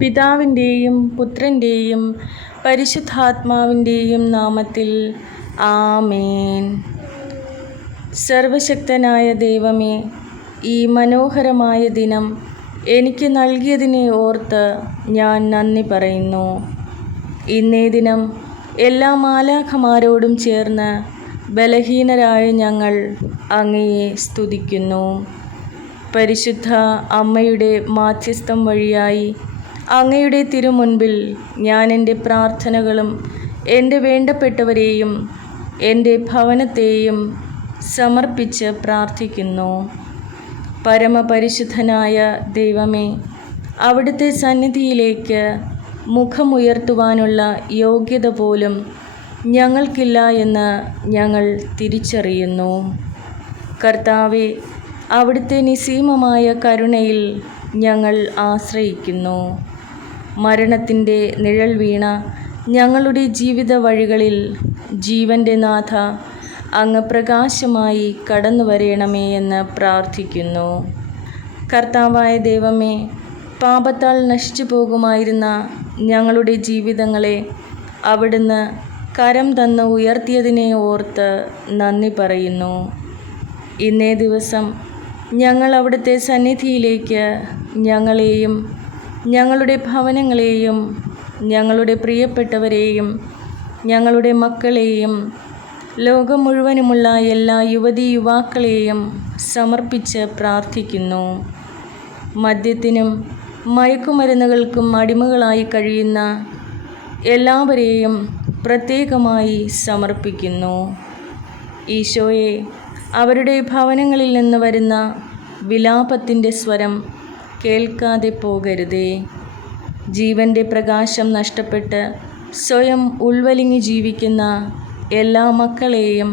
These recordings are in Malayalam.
പിതാവിന്റെയും പുത്രന്റെയും പരിശുദ്ധാത്മാവിന്റെയും നാമത്തിൽ ആമേൻ. സർവശക്തനായ ദൈവമേ ഈ മനോഹരമായ ദിനം എനിക്ക് നൽകിയതിനെ ഓർത്ത് ഞാൻ നന്ദി പറയുന്നു. ഇന്നേ ദിനം എല്ലാ മാലാഖമാരോടും ചേർന്ന് ബലഹീനരായ ഞങ്ങൾ അങ്ങയെ സ്തുതിക്കുന്നു. പരിശുദ്ധ അമ്മയുടെ മാധ്യസ്ഥം വഴിയായി അങ്ങയുടെ തിരുമുൻപിൽ ഞാൻ എന്റെ പ്രാർത്ഥനകളും എന്റെ വേണ്ടപ്പെട്ടവരെയും എന്റെ ഭവനത്തെയും സമർപ്പിച്ച് പ്രാർത്ഥിക്കുന്നു. പരമപരിശുദ്ധനായ ദൈവമേ അവിടുത്തെ സന്നിധിയിലേക്ക് മുഖമുയർത്തുവാനുള്ള യോഗ്യത പോലും ഞങ്ങൾക്കില്ല എന്ന് ഞങ്ങൾ തിരിച്ചറിയുന്നു. കർത്താവെ അവിടുത്തെ നിസീമമായ കരുണയിൽ ഞങ്ങൾ ആശ്രയിക്കുന്നു. മരണത്തിന്റെ നിഴൽ വീണ ഞങ്ങളുടെ ജീവിത വഴികളിൽ ജീവന്റെ നാഥ അങ്ങ് പ്രകാശമായി കടന്നു വരയണമേ എന്ന് പ്രാർത്ഥിക്കുന്നു. കർത്താവായ ദൈവമേ പാപത്താൽ നശിച്ചു പോകുമായിരുന്ന ഞങ്ങളുടെ ജീവിതങ്ങളെ അവിടുന്ന് കരം തന്ന് ഉയർത്തിയതിനെ ഓർത്ത് നന്ദി പറയുന്നു. ഇന്നേ ദിവസം ഞങ്ങൾ അവിടുത്തെ സന്നിധിയിലേക്ക് ഞങ്ങളെയും ഞങ്ങളുടെ ഭവനങ്ങളെയും ഞങ്ങളുടെ പ്രിയപ്പെട്ടവരെയും ഞങ്ങളുടെ മക്കളെയും ലോകം മുഴുവനുമുള്ള എല്ലാ യുവതി യുവാക്കളെയും സമർപ്പിച്ച് പ്രാർത്ഥിക്കുന്നു. മദ്യത്തിനും മയക്കുമരുന്നുകൾക്കും അടിമകളായി കഴിയുന്ന എല്ലാവരെയും പ്രത്യേകമായി സമർപ്പിക്കുന്നു. ഈശോയെ അവരുടെ ഭവനങ്ങളിൽ നിന്ന് വരുന്ന വിലാപത്തിന്റെ സ്വരം കേൾക്കാതെ പോകരുതേ. ജീവന്റെ പ്രകാശം നഷ്ടപ്പെട്ട് സ്വയം ഉൾവലിങ്ങി ജീവിക്കുന്ന എല്ലാ മക്കളെയും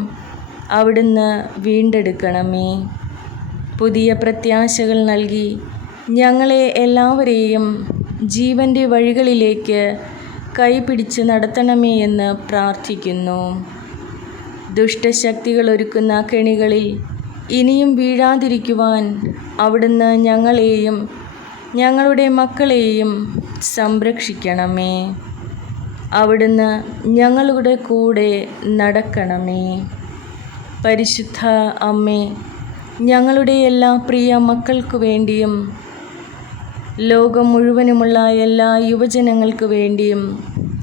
അവിടുന്ന് വീണ്ടെടുക്കണമേ. പുതിയ പ്രത്യാശകൾ നൽകി ഞങ്ങളെ എല്ലാവരെയും ജീവന്റെ വഴികളിലേക്ക് കൈപിടിച്ച് നടത്തണമേ എന്ന് പ്രാർത്ഥിക്കുന്നു. ദുഷ്ടശക്തികൾ ഒരുക്കുന്ന കെണികളിൽ ഇനിയും വീഴാതിരിക്കുവാൻ അവിടുന്ന് ഞങ്ങളെയും ഞങ്ങളുടെ മക്കളെയും സംരക്ഷിക്കണമേ. അവിടുന്ന് ഞങ്ങളുടെ കൂടെ നടക്കണമേ. പരിശുദ്ധ അമ്മേ ഞങ്ങളുടെ എല്ലാ പ്രിയ മക്കൾക്കു വേണ്ടിയും ലോകം മുഴുവനുമുള്ള എല്ലാ യുവജനങ്ങൾക്ക് വേണ്ടിയും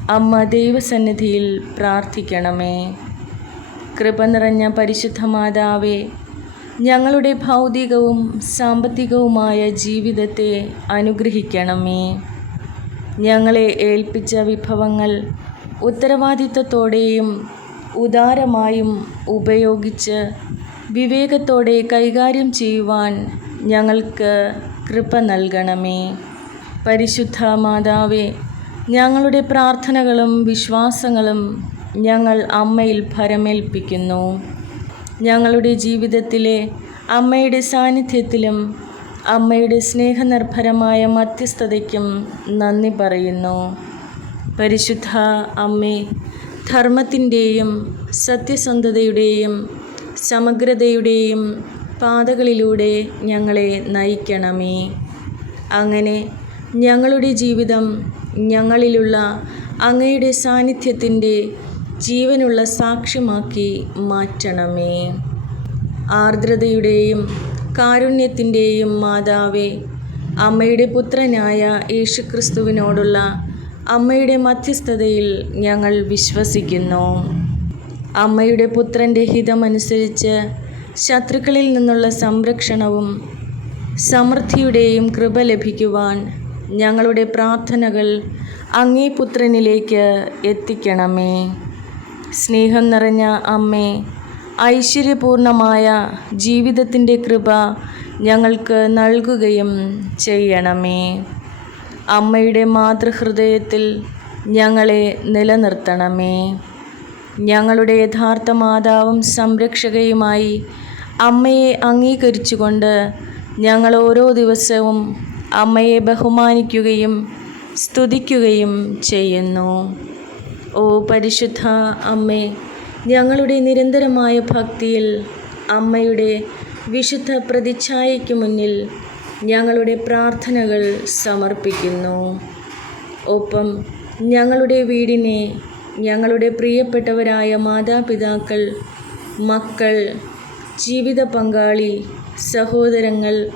അമ്മ ദൈവസന്നിധിയിൽ പ്രാർത്ഥിക്കണമേ. കൃപ നിറഞ്ഞ പരിശുദ്ധ മാതാവേ ഞങ്ങളുടെ ഭൗതികവും സാമ്പത്തികവുമായ ജീവിതത്തെ അനുഗ്രഹിക്കണമേ. ഞങ്ങളെ ഏൽപ്പിച്ച വിഭവങ്ങൾ ഉത്തരവാദിത്തത്തോടെയും ഉദാരമായും ഉപയോഗിച്ച് വിവേകത്തോടെ കൈകാര്യം ചെയ്യുവാൻ ഞങ്ങൾക്ക് കൃപ നൽകണമേ. പരിശുദ്ധ മാതാവേ ഞങ്ങളുടെ പ്രാർത്ഥനകളും വിശ്വാസങ്ങളും ഞങ്ങൾ അമ്മയിൽ ഭരമേൽപ്പിക്കുന്നു. ഞങ്ങളുടെ ജീവിതത്തിലെ അമ്മയുടെ സാന്നിധ്യത്തിലും അമ്മയുടെ സ്നേഹനിർഭരമായ മധ്യസ്ഥതയ്ക്കും നന്ദി പറയുന്നു. പരിശുദ്ധ അമ്മേ ധർമ്മത്തിന്റെയും സത്യസന്ധതയുടെയും സമഗ്രതയുടെയും പാതകളിലൂടെ ഞങ്ങളെ നയിക്കണമേ. അങ്ങനെ ഞങ്ങളുടെ ജീവിതം ഞങ്ങളിലുള്ള അങ്ങയുടെ സാന്നിധ്യത്തിന്റെ ജീവനുള്ള സാക്ഷ്യമാക്കി മാറ്റണമേ. ആർദ്രതയുടെയും കാരുണ്യത്തിന്റെയും മാതാവേ അമ്മയുടെ പുത്രനായ യേശുക്രിസ്തുവിനോടുള്ള അമ്മയുടെ മധ്യസ്ഥതയിൽ ഞങ്ങൾ വിശ്വസിക്കുന്നു. അമ്മയുടെ പുത്രന്റെ ഹിതമനുസരിച്ച് ശത്രുക്കളിൽ നിന്നുള്ള സംരക്ഷണവും സമൃദ്ധിയുടെയും കൃപ ലഭിക്കുവാൻ ഞങ്ങളുടെ പ്രാർത്ഥനകൾ അങ്ങേ പുത്രനിലേക്ക് എത്തിക്കണമേ. സ്നേഹം നിറഞ്ഞ അമ്മേ ഐശ്വര്യപൂർണമായ ജീവിതത്തിന്റെ കൃപ ഞങ്ങൾക്ക് നൽകുകയും ചെയ്യണമേ. അമ്മയുടെ മാതൃഹൃദയത്തിൽ ഞങ്ങളെ നിലനിർത്തണമേ. ഞങ്ങളുടെ യഥാർത്ഥ മാതാവും സംരക്ഷകയുമായി അമ്മയെ അംഗീകരിച്ചുകൊണ്ട് ഞങ്ങൾ ഓരോ ദിവസവും അമ്മയെ ബഹുമാനിക്കുകയും സ്തുതിക്കുകയും ചെയ്യുന്നു. ഓ പരിശുദ്ധ അമ്മേ ഞങ്ങളുടെ നിരന്തരമായ ഭക്തിയിൽ അമ്മയുടെ വിശുദ്ധ പ്രതിച്ഛായയ്ക്ക് മുന്നിൽ ഞങ്ങളുടെ പ്രാർത്ഥനകൾ സമർപ്പിക്കുന്നു. ഒപ്പം ഞങ്ങളുടെ വീടിനെ ഞങ്ങളുടെ പ്രിയപ്പെട്ടവരായ മാതാപിതാക്കൾ മക്കൾ ജീവിത പങ്കാളി സഹോദരങ്ങൾ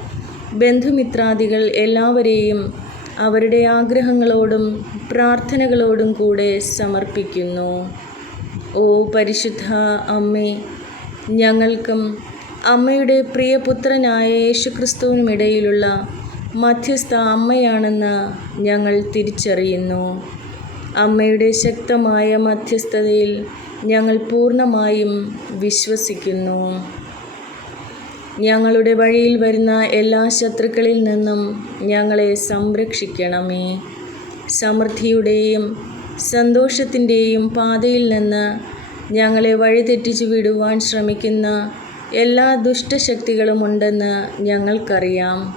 ബന്ധുമിത്രാദികൾ എല്ലാവരെയും അവരുടെ ആഗ്രഹങ്ങളോടും പ്രാർത്ഥനകളോടും കൂടെ സമർപ്പിക്കുന്നു. ഓ പരിശുദ്ധ അമ്മേ ഞങ്ങൾക്കും അമ്മയുടെ പ്രിയപുത്രനായ യേശുക്രിസ്തുവിനുമിടയിലുള്ള മധ്യസ്ഥ അമ്മയാണെന്ന് ഞങ്ങൾ തിരിച്ചറിയുന്നു. അമ്മയുടെ ശക്തമായ മധ്യസ്ഥതയിൽ ഞങ്ങൾ പൂർണമായും വിശ്വസിക്കുന്നു. ഞങ്ങളുടെ വഴിയിൽ വരുന്ന എല്ലാ ശത്രുക്കളിൽ നിന്നും ഞങ്ങളെ സംരക്ഷിക്കണമേ. സമൃദ്ധിയുടെയും സന്തോഷത്തിന്റെയും പാതയിൽ നിന്ന് ഞങ്ങളെ വഴിതെറ്റിച്ചു വിടുവാൻ ശ്രമിക്കുന്ന എല്ലാ ദുഷ്ടശക്തികളും ഉണ്ടെന്ന് ഞങ്ങൾക്കറിയാം.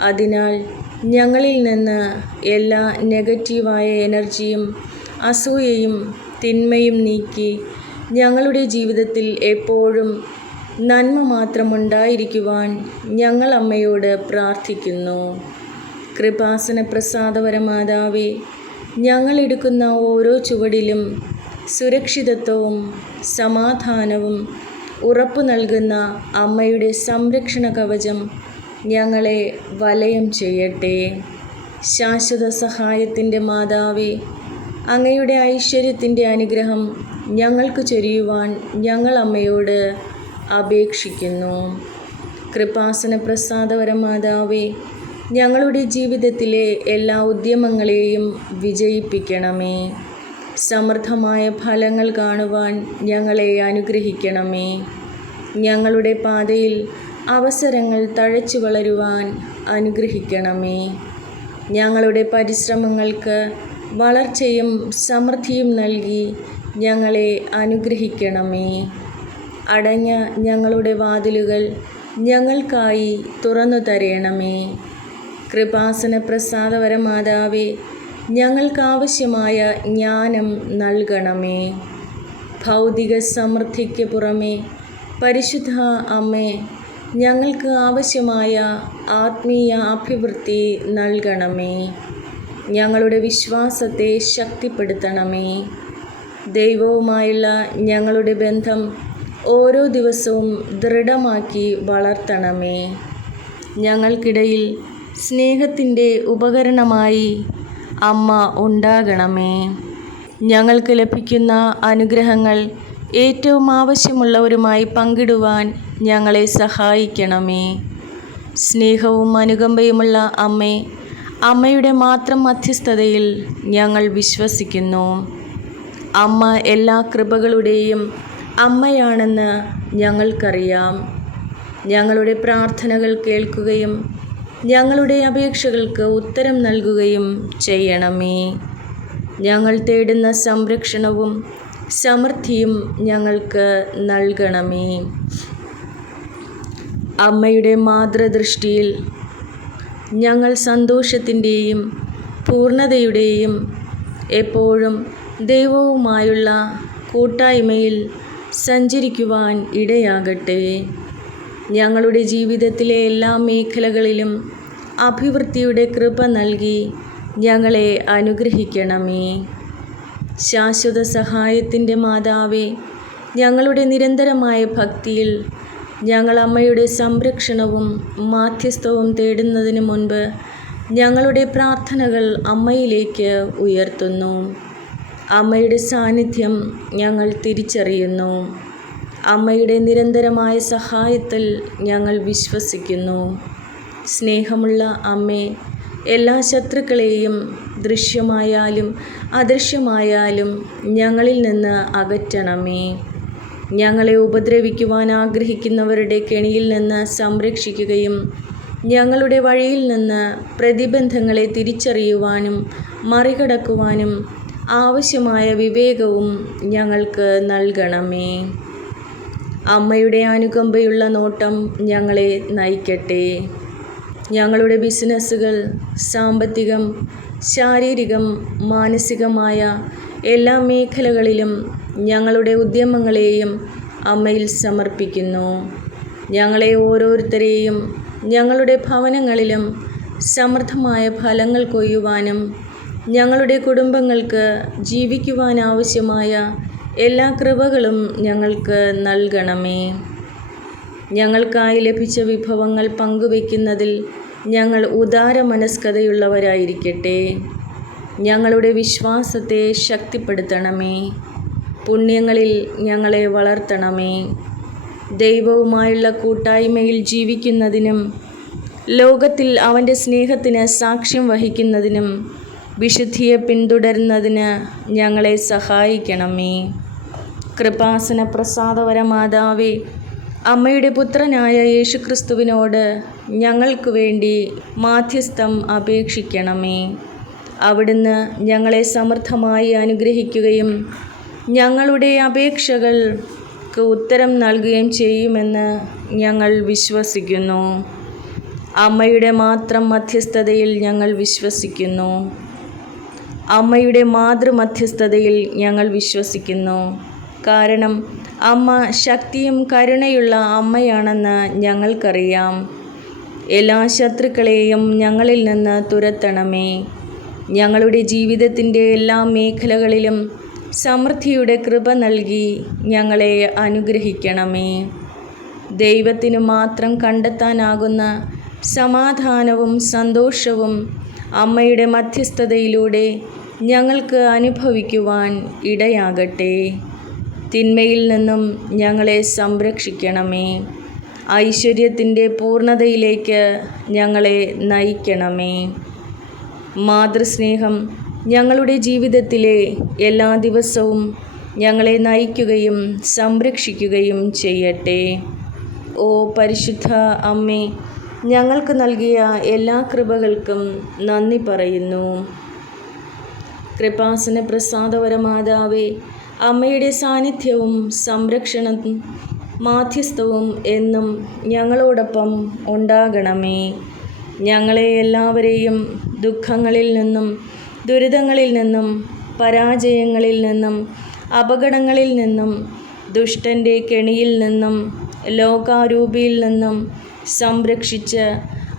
അതിനാൽ ഞങ്ങളിൽ നിന്ന് എല്ലാ നെഗറ്റീവായ എനർജിയും അസൂയയും തിന്മയും നീക്കി ഞങ്ങളുടെ ജീവിതത്തിൽ എപ്പോഴും നന്മ മാത്രമുണ്ടായിരിക്കുവാൻ ഞങ്ങൾ അമ്മയോട് പ്രാർത്ഥിക്കുന്നു. കൃപാസന പ്രസാദപരമാതാവേ ഞങ്ങൾ എടുക്കുന്ന ഓരോ ചുവടിലും സുരക്ഷിതത്വവും സമാധാനവും ഉറപ്പു നൽകുന്ന അമ്മയുടെ സംരക്ഷണ കവചം ഞങ്ങളെ വലയം ചെയ്യട്ടെ. ശാശ്വത സഹായത്തിന്റെ മാതാവേ അങ്ങയുടെ ഐശ്വര്യത്തിന്റെ അനുഗ്രഹം ഞങ്ങൾക്ക് ചൊരിയുവാൻ ഞങ്ങൾ അമ്മയോട് അപേക്ഷിക്കുന്നു. കൃപാസന പ്രസാദപരമാതാവേ ഞങ്ങളുടെ ജീവിതത്തിലെ എല്ലാ ഉദ്യമങ്ങളെയും വിജയിപ്പിക്കണമേ. സമൃദ്ധമായ ഫലങ്ങൾ കാണുവാൻ ഞങ്ങളെ അനുഗ്രഹിക്കണമേ. ഞങ്ങളുടെ പാതയിൽ അവസരങ്ങൾ തഴച്ചു വളരുവാൻ അനുഗ്രഹിക്കണമേ. ഞങ്ങളുടെ പരിശ്രമങ്ങൾക്ക് വളർച്ചയും സമൃദ്ധിയും നൽകി ഞങ്ങളെ അനുഗ്രഹിക്കണമേ. അടഞ്ഞ ഞങ്ങളുടെ വാതിലുകൾ ഞങ്ങൾക്കായി തുറന്നു തരയണമേ കൃപാസന പ്രസാദവര മാതാവേ ഞങ്ങൾക്കാവശ്യമായ ജ്ഞാനം നൽകണമേ. ഭൗതിക സമൃദ്ധിക്ക് പുറമെ പരിശുദ്ധ അമ്മേ ഞങ്ങൾക്ക് ആവശ്യമായ ആത്മീയ അഭിവൃദ്ധി നൽകണമേ. ഞങ്ങളുടെ വിശ്വാസത്തെ ശക്തിപ്പെടുത്തണമേ. ദൈവവുമായുള്ള ഞങ്ങളുടെ ബന്ധം ഓരോ ദിവസവും ദൃഢമാക്കി വളർത്തണമേ. ഞങ്ങൾക്കിടയിൽ സ്നേഹത്തിന്റെ ഉപകരണമായി അമ്മ ഉണ്ടാകണമേ. ഞങ്ങൾക്ക് ലഭിക്കുന്ന അനുഗ്രഹങ്ങൾ ഏറ്റവും ആവശ്യമുള്ളവരുമായി പങ്കിടുവാൻ ഞങ്ങളെ സഹായിക്കണമേ. സ്നേഹവും അനുകമ്പയുമുള്ള അമ്മേ അമ്മയുടെ മാത്രം മധ്യസ്ഥതയിൽ ഞങ്ങൾ വിശ്വസിക്കുന്നു. അമ്മ എല്ലാ കൃപകളുടെയും അമ്മയാണെന്ന് ഞങ്ങൾക്കറിയാം. ഞങ്ങളുടെ പ്രാർത്ഥനകൾ കേൾക്കുകയും ഞങ്ങളുടെ അപേക്ഷകൾക്ക് ഉത്തരം നൽകുകയും ചെയ്യണമേ. ഞങ്ങൾ തേടുന്ന സംരക്ഷണവും സമൃദ്ധിയും ഞങ്ങൾക്ക് നൽകണമേ. അമ്മയുടെ മാതൃദൃഷ്ടിയിൽ ഞങ്ങൾ സന്തോഷത്തിന്റെയും പൂർണതയുടെയും എപ്പോഴും ദൈവവുമായുള്ള കൂട്ടായ്മയിൽ സഞ്ചരിക്കുവാൻ ഇടയാകട്ടെ. ഞങ്ങളുടെ ജീവിതത്തിലെ എല്ലാ മേഖലകളിലും അഭിവൃദ്ധിയുടെ കൃപ നൽകി ഞങ്ങളെ അനുഗ്രഹിക്കണമേ. ശാശ്വത സഹായത്തിന്റെ മാതാവേ ഞങ്ങളുടെ നിരന്തരമായ ഭക്തിയിൽ ഞങ്ങൾ അമ്മയുടെ സംരക്ഷണവും മാധ്യസ്ഥവും തേടുന്നതിന് മുൻപ് ഞങ്ങളുടെ പ്രാർത്ഥനകൾ അമ്മയിലേക്ക് ഉയർത്തുന്നു. അമ്മയുടെ സാന്നിധ്യം ഞങ്ങൾ തിരിച്ചറിയുന്നു. അമ്മയുടെ നിരന്തരമായ സഹായത്തിൽ ഞങ്ങൾ വിശ്വസിക്കുന്നു. സ്നേഹമുള്ള അമ്മേ എല്ലാ ശത്രുക്കളെയും ദൃശ്യമായാലും അദൃശ്യമായാലും ഞങ്ങളിൽ നിന്ന് അകറ്റണമേ. ഞങ്ങളെ ഉപദ്രവിക്കുവാൻ ആഗ്രഹിക്കുന്നവരുടെ കെണിയിൽ നിന്ന് സംരക്ഷിക്കുകയും ഞങ്ങളുടെ വഴിയിൽ നിന്ന് പ്രതിബന്ധങ്ങളെ തിരിച്ചറിയുവാനും മറികടക്കുവാനും ആവശ്യമായ വിവേകവും ഞങ്ങൾക്ക് നൽകണമേ. അമ്മയുടെ അനുകമ്പയുള്ള നോട്ടം ഞങ്ങളെ നയിക്കട്ടെ. ഞങ്ങളുടെ ബിസിനസ്സുകൾ സാമ്പത്തികം ശാരീരികം മാനസികമായ എല്ലാ മേഖലകളിലും ഞങ്ങളുടെ ഉദ്യമങ്ങളെയും അമ്മയിൽ സമർപ്പിക്കുന്നു. ഞങ്ങളെ ഓരോരുത്തരെയും ഞങ്ങളുടെ ഭവനങ്ങളിലും സമൃദ്ധമായ ഫലങ്ങൾ കൊയ്യുവാനും ഞങ്ങളുടെ കുടുംബങ്ങൾക്ക് ജീവിക്കുവാൻ ആവശ്യമായ എല്ലാ കൃപകളും ഞങ്ങൾക്ക് നൽകണമേ. ഞങ്ങൾക്കായി ലഭിച്ച വിഭവങ്ങൾ പങ്കുവയ്ക്കുന്നതിൽ ഞങ്ങൾ ഉദാര മനസ്കതയുള്ളവരായിരിക്കട്ടെ. ഞങ്ങളുടെ വിശ്വാസത്തെ ശക്തിപ്പെടുത്തണമേ. പുണ്യങ്ങളിൽ ഞങ്ങളെ വളർത്തണമേ. ദൈവവുമായുള്ള കൂട്ടായ്മയിൽ ജീവിക്കുന്നതിനും ലോകത്തിൽ അവന്റെ സ്നേഹത്തിന് സാക്ഷ്യം വഹിക്കുന്നതിനും വിശുദ്ധിയെ പിന്തുടരുന്നതിന് ഞങ്ങളെ സഹായിക്കണമേ. കൃപാസന പ്രസാദവര മാതാവേ അമ്മയുടെ പുത്രനായ യേശുക്രിസ്തുവിനോട് ഞങ്ങൾക്ക് വേണ്ടി മാധ്യസ്ഥം അപേക്ഷിക്കണമേ. അവിടുന്ന് ഞങ്ങളെ സമൃദ്ധമായി അനുഗ്രഹിക്കുകയും ഞങ്ങളുടെ അപേക്ഷകൾക്ക് ഉത്തരം നൽകുകയും ചെയ്യുമെന്ന് ഞങ്ങൾ വിശ്വസിക്കുന്നു. അമ്മയുടെ മാത്രം മധ്യസ്ഥതയിൽ ഞങ്ങൾ വിശ്വസിക്കുന്നു. അമ്മയുടെ മാതൃമധ്യസ്ഥതയിൽ ഞങ്ങൾ വിശ്വസിക്കുന്നു. കാരണം അമ്മ ശക്തിയും കരുണയുള്ള അമ്മയാണെന്ന് ഞങ്ങൾക്കറിയാം. എല്ലാ ശത്രുക്കളെയും ഞങ്ങളിൽ നിന്ന് തുരത്തണമേ. ഞങ്ങളുടെ ജീവിതത്തിന്റെ എല്ലാ മേഖലകളിലും സമൃദ്ധിയുടെ കൃപ നൽകി ഞങ്ങളെ അനുഗ്രഹിക്കണമേ. ദൈവത്തിനു മാത്രം കണ്ടെത്താനാകുന്ന സമാധാനവും സന്തോഷവും അമ്മയുടെ മധ്യസ്ഥതയിലൂടെ ഞങ്ങൾക്ക് അനുഭവിക്കുവാൻ ഇടയാകട്ടെ. തിന്മയിൽ നിന്നും ഞങ്ങളെ സംരക്ഷിക്കണമേ. ഐശ്വര്യത്തിന്റെ പൂർണതയിലേക്ക് ഞങ്ങളെ നയിക്കണമേ. മാതൃസ്നേഹം ഞങ്ങളുടെ ജീവിതത്തിലെ എല്ലാ ദിവസവും ഞങ്ങളെ നയിക്കുകയും സംരക്ഷിക്കുകയും ചെയ്യട്ടെ. ഓ പരിശുദ്ധ അമ്മേ ഞങ്ങൾക്ക് നൽകിയ എല്ലാ കൃപകൾക്കും നന്ദി പറയുന്നു. കൃപാസന പ്രസാദവര മാതാവേ അമ്മയുടെ സാന്നിധ്യവും സംരക്ഷണവും മാധ്യസ്ഥവും എന്നും ഞങ്ങളോടൊപ്പം ഉണ്ടാകണമേ. ഞങ്ങളെ എല്ലാവരെയും ദുഃഖങ്ങളിൽ നിന്നും ദുരിതങ്ങളിൽ നിന്നും പരാജയങ്ങളിൽ നിന്നും അപകടങ്ങളിൽ നിന്നും ദുഷ്ടന്റെ കെണിയിൽ നിന്നും ലോകാരൂപിയിൽ നിന്നും സംരക്ഷിച്ച്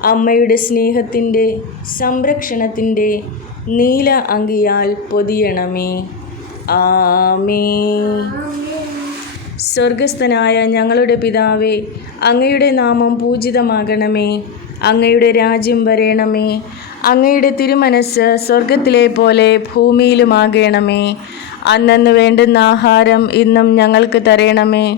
അമ്മയുടെ സ്നേഹത്തിന്റെ സംരക്ഷണത്തിന്റെ നീല അങ്കിയാൽ പൊതിയണമേ. ആമേ സ്വർഗസ്ഥനായ ഞങ്ങളുടെ പിതാവേ അങ്ങയുടെ നാമം പൂജിതമാകണമേ. അങ്ങയുടെ രാജ്യം വരേണമേ. അങ്ങയുടെ തിരുമനസ് സ്വർഗത്തിലെ പോലെ ഭൂമിയിലുമാകണമേ. അന്നു വേണ്ടുന്ന ആഹാരം ഇന്നും ഞങ്ങൾക്ക് തരണമേ.